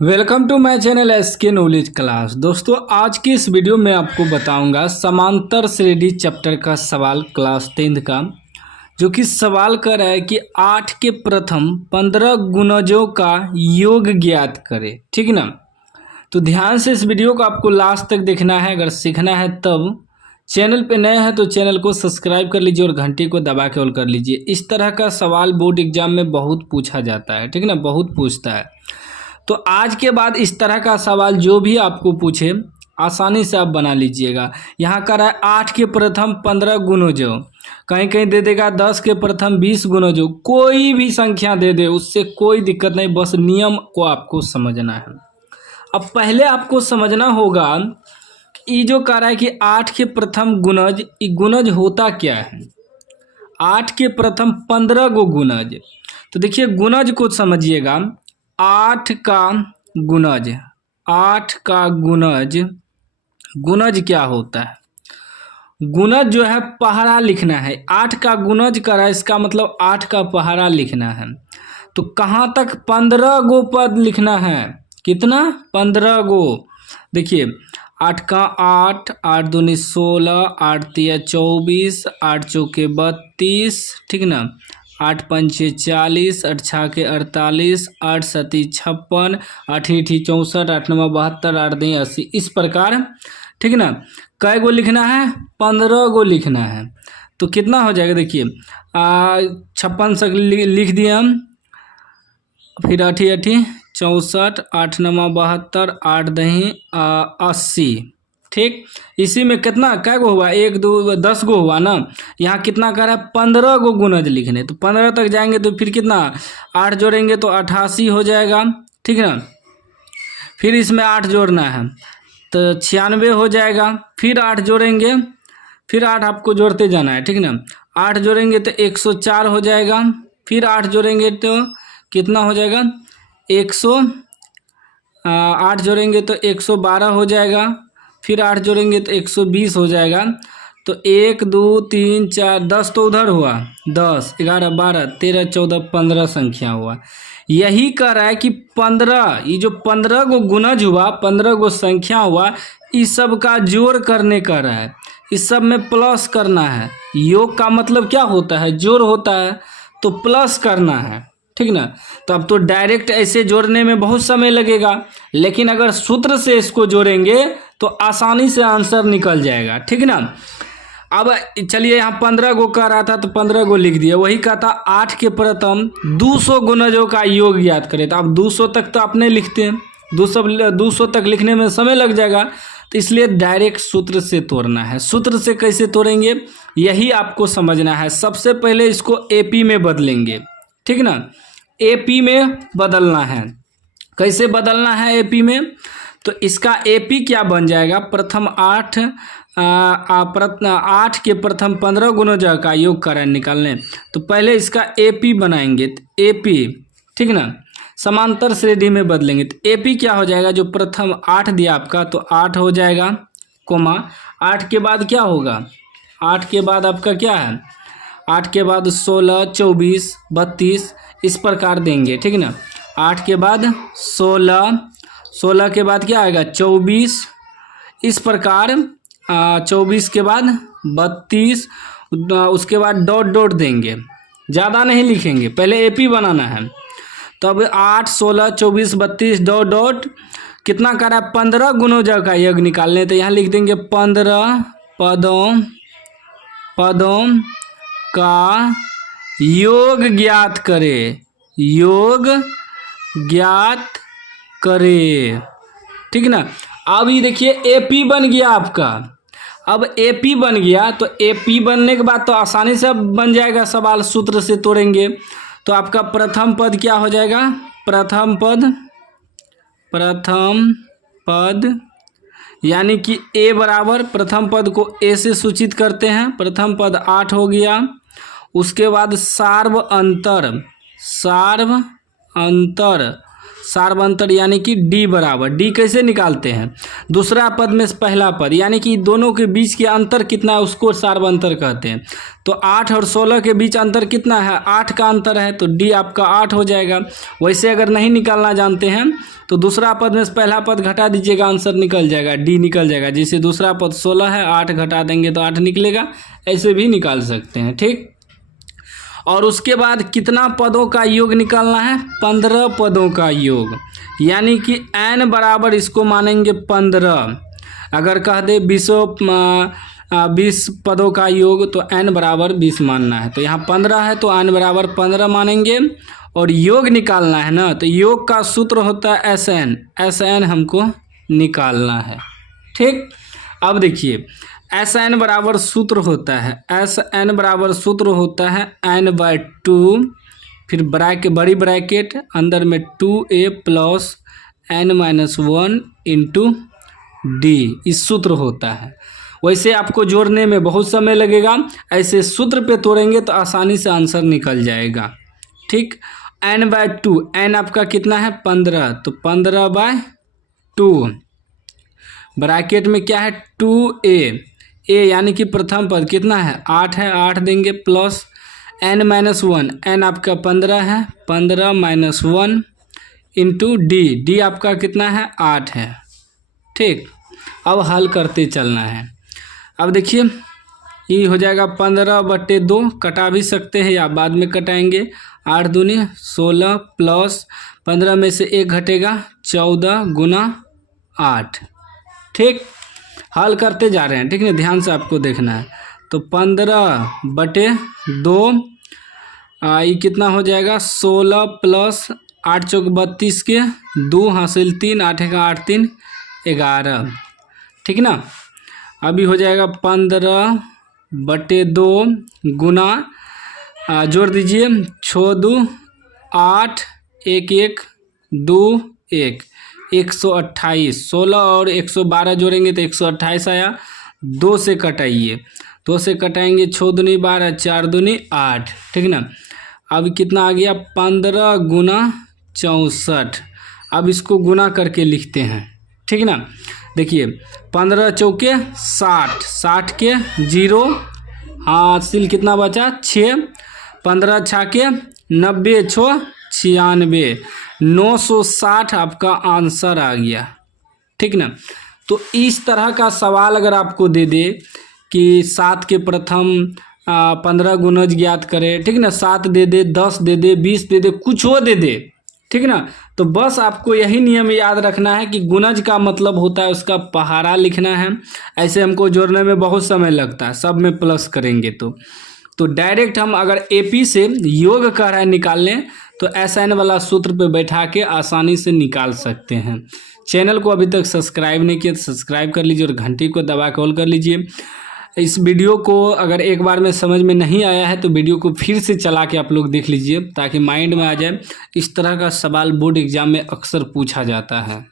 Welcome to my channel SK knowledge class. दोस्तों आज की इस वीडियो में आपको बताऊंगा समांतर श्रेणी चैप्टर का सवाल क्लास 10th का, जो कि सवाल कर रहा है कि 8 के प्रथम 15 गुणजों का योग ज्ञात करें। ठीक ना, तो ध्यान से इस वीडियो को आपको लास्ट तक देखना है। अगर सीखना है तब चैनल पे नए हैं तो चैनल को सब्सक्राइब कर लीजिए और घंटी को दबा के ऑल कर लीजिए। इस तरह का सवाल बोर्ड एग्जाम में बहुत पूछा जाता है। ठीक ना, बहुत पूछता है। तो आज के बाद इस तरह का सवाल जो भी आपको पूछे आसानी से आप बना लीजिएगा। यहाँ कर रहा है 8 के प्रथम 15 गुणजों, कहीं कहीं दे देगा 10 के प्रथम 20 गुणजों। कोई भी संख्या दे दे उससे कोई दिक्कत नहीं, बस नियम को आपको समझना है। अब पहले आपको समझना होगा ये जो कह रहा है कि 8 के प्रथम गुणज, ये गुणज होता क्या है। 8 के प्रथम 15 गो गुणज, तो देखिए गुणज को समझिएगा। 8 का गुणज, 8 का गुणज, गुणज क्या होता है। गुणज जो है पहाड़ा लिखना है। 8 का गुणज करा, इसका मतलब 8 का पहाड़ा लिखना है। तो कहाँ तक 15 गो पद लिखना है। कितना, 15 गो। देखिए 8 का 8, 8 दूनी 16, 8 तिया 24, 8 चौके 32, ठीक ना, 8 पंचे 40, 8 छाके 48, 8 सती 56, 8 ईठी 64, 8 नवा 72, 8 दी 80। इस प्रकार, ठीक ना। कै गो लिखना है, 15 गो लिखना है। तो कितना हो जाएगा, देखिए 56 से लिख दिए हम, फिर 8 8 64, 8 नवा 72, 8 दही 80। ठीक, इसी में कितना क्या गो हुआ, 1 2 10 गो हुआ ना। यहाँ कितना कर रहा है, 15 गो गुणज लिखने। तो 15 तक जाएंगे तो फिर कितना, 8 जोड़ेंगे तो 88 हो जाएगा। ठीक ना, फिर इसमें 8 जोड़ना है तो 96 हो जाएगा। फिर 8 जोड़ेंगे, फिर 8 आपको जोड़ते जाना है। ठीक ना, 8 जोड़ेंगे तो 104 हो जाएगा। फिर 8 जोड़ेंगे तो कितना हो जाएगा, 8 जोड़ेंगे तो 112 हो जाएगा। फिर 8 जोड़ेंगे तो 120 हो जाएगा। तो 1 2 3 4 10 तो उधर हुआ, 10 11 12 13 14 15 संख्या हुआ। यही कह रहा है कि 15, ये जो 15 गो गुणज हुआ, 15 गो संख्या हुआ, इस सब का जोड़ करने का रहा है। इस सब में प्लस करना है। योग का मतलब क्या होता है, जोड़ होता है, तो प्लस करना है। ठीक ना, तो अब तो डायरेक्ट ऐसे जोड़ने में बहुत समय लगेगा, लेकिन अगर सूत्र से इसको जोड़ेंगे तो आसानी से आंसर निकल जाएगा। ठीक ना, अब चलिए यहाँ 15 गो कह रहा था तो 15 गो लिख दिया। वही कहा था 8 के प्रथम 200 गुणजों का योग याद करें। तो अब 200 तक तो अपने लिखते हैं, 200 तक लिखने में समय लग जाएगा, तो इसलिए डायरेक्ट सूत्र से तोड़ना है। सूत्र से कैसे तोड़ेंगे यही आपको समझना है। सबसे पहले इसको एपी में बदलेंगे। ठीक ना, एपी में बदलना है। कैसे बदलना है एपी में, तो इसका एपी क्या बन जाएगा, प्रथम 8 के प्रथम 15 गुणजों का योग करें निकालने। तो पहले इसका एपी बनाएंगे, तो एपी, ठीक ना, समांतर श्रेणी में बदलेंगे। तो एपी क्या हो जाएगा, जो प्रथम 8 दिया आपका तो 8 हो जाएगा, कोमा 8 के बाद क्या होगा, 8 के बाद आपका क्या है, 8 के बाद 16 24 32 इस प्रकार देंगे। ठीक ना, 8 के बाद 16, 16 के बाद क्या आएगा 24, इस प्रकार 24 के बाद 32, उसके बाद डॉट डॉट देंगे, ज़्यादा नहीं लिखेंगे, पहले एपी बनाना है। तो अब 8 16 24 32 डॉट डॉट कितना कर रहा है, 15 गुणजों का योग निकालने। तो यहाँ लिख देंगे 15 पदों का योग ज्ञात करे, योग ज्ञात करे। ठीक ना, अब ये देखिए एपी बन गया आपका। अब एपी बन गया तो एपी बनने के बाद तो आसानी से बन जाएगा सवाल, सूत्र से तोड़ेंगे। तो आपका प्रथम पद क्या हो जाएगा, प्रथम पद यानी कि ए बराबर, प्रथम पद को ए से सूचित करते हैं। प्रथम पद 8 हो गया। उसके बाद सार्व अंतर सार्वंतर यानी कि डी बराबर, डी कैसे निकालते हैं, दूसरा पद में पहला पद यानी कि दोनों के बीच के अंतर कितना है उसको सार्वंतर कहते हैं। तो 8 और 16 के बीच अंतर कितना है, 8 का अंतर है, तो डी आपका 8 हो जाएगा। वैसे अगर नहीं निकालना जानते हैं तो दूसरा पद में पहला पद घटा दीजिएगा, आंसर निकल जाएगा, डी निकल जाएगा। जैसे दूसरा पद 16 है, 8 घटा देंगे तो 8 निकलेगा, ऐसे भी निकाल सकते हैं, ठीक। और उसके बाद कितना पदों का योग निकालना है, 15 पदों का योग, यानी कि n बराबर इसको मानेंगे 15। अगर कह दे 20 पदों का योग तो n बराबर 20 मानना है। तो यहाँ 15 है तो n बराबर 15 मानेंगे। और योग निकालना है ना, तो योग का सूत्र होता है SN हमको निकालना है, ठीक। अब देखिए SN बराबर सूत्र होता है, SN बराबर सूत्र होता है n/2, फिर बड़ी ब्रैकेट अंदर में 2a plus n-1 into D, इस सूत्र होता है। वैसे आपको जोड़ने में बहुत समय लगेगा, ऐसे सूत्र पे तोड़ेंगे तो आसानी से आंसर निकल जाएगा, ठीक। n/2, n आपका कितना है 15, तो 15/2 ब्रैकेट में क्या है 2a, यानी कि प्रथम पद कितना है 8 है, 8 देंगे प्लस n-1, n आपका 15 है, 15-1 इंटू डी आपका कितना है 8 है, ठीक। अब हल करते चलना है। अब देखिए ये हो जाएगा 15/2, कटा भी सकते हैं या बाद में कटाएंगे। 8 दूनी 16 प्लस 15 में से 1 घटेगा 14 गुना 8, ठीक। हल करते जा रहे हैं, ठीक है, ध्यान से आपको देखना है। तो 15/2 ये कितना हो जाएगा 16 प्लस 8 चौक 32 के 2 हासिल 3, 8 का 8 3 11, ठीक ना। अभी हो जाएगा 15/2 गुना जोड़ दीजिए 6 2 8 1 1 2 1 128, 16 और 112 जोड़ेंगे तो 128 आया। 2 से कटाइए, 2 से कटाएंगे 6 दूनी 12, 4 दूनी 8, ठीक ना। अब कितना आ गया 15 गुना 64। अब इसको गुना करके लिखते हैं, ठीक ना। देखिए 15 चौके 60, 60 के 0 हासिल कितना बचा 6, 15 छाके 90 छो 96, 960 आपका आंसर आ गया, ठीक ना। तो इस तरह का सवाल अगर आपको दे दे कि 7 के प्रथम 15 गुणज ज्ञात करें, ठीक ना, 7 दे दे, 10 दे दे, 20 दे दे, कुछ हो दे दे, ठीक ना, तो बस आपको यही नियम याद रखना है कि गुणज का मतलब होता है उसका पहाड़ा लिखना है। ऐसे हमको जोड़ने में बहुत समय लगता है, सब में प्लस करेंगे तो डायरेक्ट हम अगर AP से योग कह रहा है निकालने तो SN वाला सूत्र पे बैठा के आसानी से निकाल सकते हैं। चैनल को अभी तक सब्सक्राइब नहीं किया तो सब्सक्राइब कर लीजिए और घंटी को दबा के ऑल कर लीजिए। इस वीडियो को अगर एक बार में समझ में नहीं आया है तो वीडियो को फिर से चला के आप लोग देख लीजिए ताकि माइंड में आ जाए। इस तरह का सवाल बोर्ड एग्जाम में अक्सर पूछा जाता है।